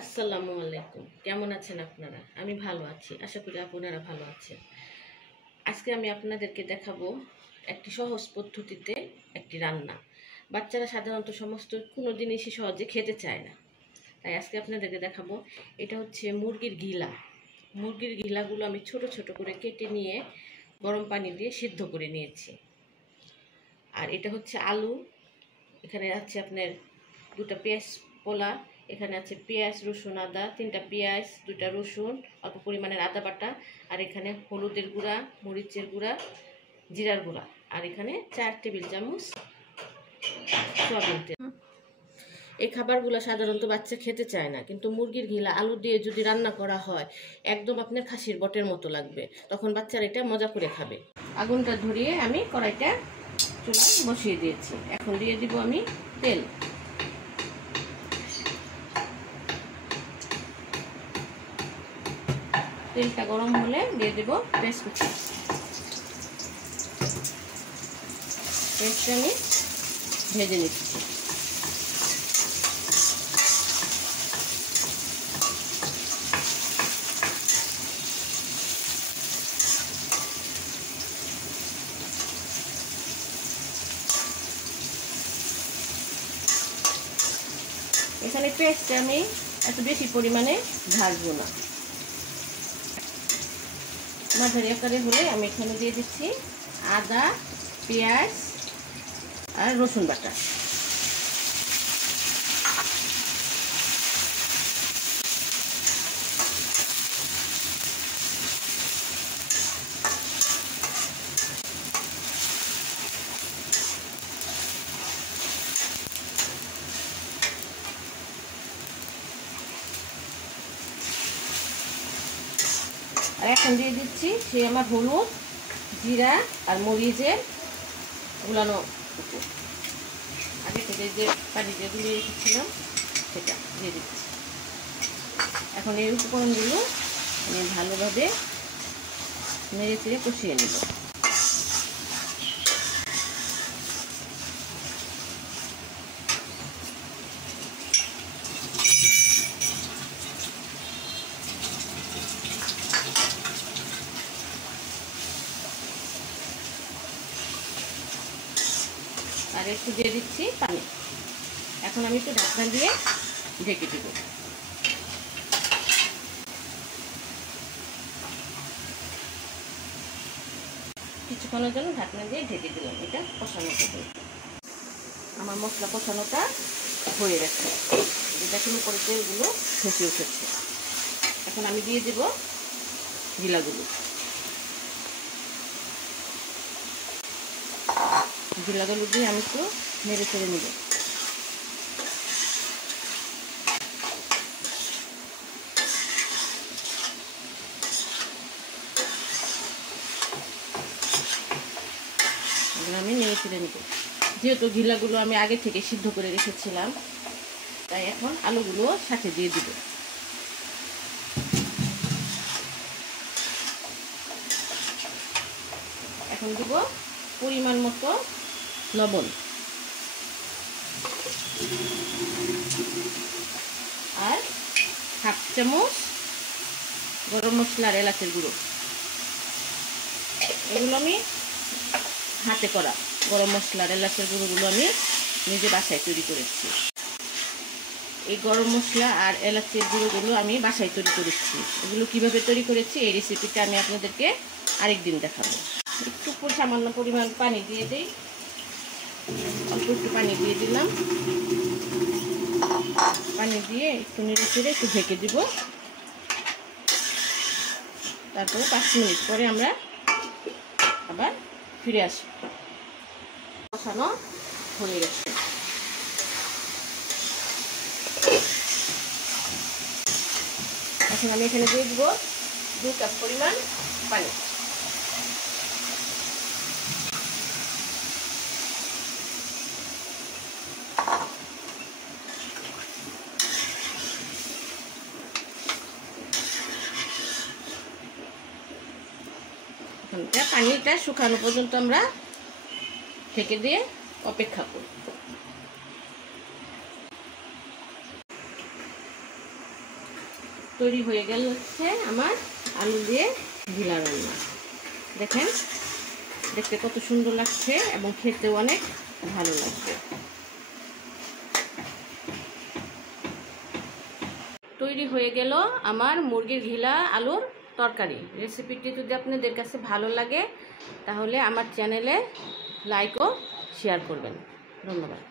আসসালামু আলাইকুম। কেমন আছেন আপনারা? আমি ভালো আছি, আশা করি আপনারা ভালো আছেন। আজকে আমি আপনাদেরকে দেখাবো একটি সহজ পদ্ধতিতে একটি রান্না। বাচ্চারা সাধারণত সমস্ত কোনো জিনিসই সহজে খেতে চায় না, তাই আজকে আপনাদেরকে দেখাবো। এটা হচ্ছে মুরগির গিলা। মুরগির গিলাগুলো আমি ছোট ছোট করে কেটে নিয়ে গরম পানি দিয়ে সিদ্ধ করে নিয়েছি। আর এটা হচ্ছে আলু, এখানে আছে আপনার দুটো পেঁয়াজ পোলা, এখানে আছে পেঁয়াজ রসুন আদা, 3টা পেঁয়াজ, 2টা রসুন, অল্প পরিমাণের আদা বাটা, আর এখানে হলুদের গুঁড়া, মরিচের গুঁড়া, জিরার গুঁড়া, আর এখানে 4 টেবিল চামচ সয়াবিন তেল। এই খাবারগুলো সাধারণত বাচ্চা খেতে চায় না, কিন্তু মুরগির গিলা আলু দিয়ে যদি রান্না করা হয় একদম আপনার খাসির বটের মতো লাগবে, তখন বাচ্চারা এটা মজা করে খাবে। আগুনটা ধরিয়ে আমি কড়াইটা চুলায় বসিয়ে দিয়েছি। এখন দিয়ে দিব আমি তেল। তেলটা গরম হলে দিয়ে দেব পেঁয়াজ কুচি। পেঁয়াজটা আমি ভেজে নিচ্ছি। এখানে পেঁয়াজটা আমি এত বেশি পরিমাণে ভাজবো না, মাঝারি আকারে হলে আমি এখানে দিয়ে দিচ্ছি আদা, পেঁয়াজ আর রসুন বাটা। আর এখন দিয়ে দিচ্ছি সেই আমার হলুদ, জিরা আর মরিচের গুলানো উপর। আগে থেকে যে পানি দিয়ে গুলিয়ে রেখেছিলাম সেটা দিয়ে দিচ্ছি। এখন এই উপকরণগুলো আমি ভালোভাবে নেড়ে চেড়ে কষিয়ে নেব। আর একটু দিয়ে দিচ্ছি পানি। এখন আমি একটু ঢাকনা দিয়ে ঢেকে দেব। কিছুক্ষণের জন্য ঢাকনা দিয়ে ঢেকে দিলাম। এটা কষানো হবে। আমার মশলা কষানোটা হয়ে গেছে, দেখুন উপরে তেলগুলো ভেসে উঠেছে। এখন আমি দিয়ে দেব গিলাগুলো। গিলাগুলো দিয়ে আমি একটু নেড়ে চেড়ে নেব। আমি নেড়ে চেড়ে নেব। যেহেতু গিলাগুলো আমি আগে থেকে সিদ্ধ করে রেখেছিলাম, তাই এখন আলুগুলো সাথে দিয়ে দিব। এখন দিব পরিমাণ মতো লবণ আর 1/2 চামচ গরম মশলার এলাচের গুঁড়ো। এগুলো আমি হাতে করা গরম মশলার এলাচের গুঁড়োগুলো আমি নিজে বাসায় তৈরি করেছি। এই গরম মশলা আর এলাচের গুঁড়োগুলো আমি বাসায় তৈরি করেছি। এগুলো কিভাবে তৈরি করেছি এই রেসিপিটা আমি আপনাদেরকে আরেকদিন দেখাবো। একটু সামান্য পরিমাণ পানি দিয়ে দিই। অল্প একটু পানি দিয়ে দিলাম। পানি দিয়ে একটু নেড়ে চেড়ে একটু ঢেকে দিব। তারপরে 5 মিনিট পরে আমরা আবার ফিরে আসি। কষানো হয়ে গেছে। এখন আমি এখানে দিয়ে দিব 2 কাপ পরিমাণ পানি। পানিটা শুকানো পর্যন্ত আমরা ঢেকে দিয়ে অপেক্ষা করব। তৈরি হয়ে গেল হচ্ছে আমার আলু দিয়ে ঘিলা রান্না। দেখেন দেখতে কত সুন্দর লাগছে এবং খেতেও অনেক ভালো লাগবে। তৈরি হয়ে গেল আমার মুরগির ঘিলা আলুর তরকারি। রেসিপিটি যদি আপনাদের কাছে ভালো লাগে তাহলে আমার চ্যানেলে লাইক ও শেয়ার করবেন। ধন্যবাদ।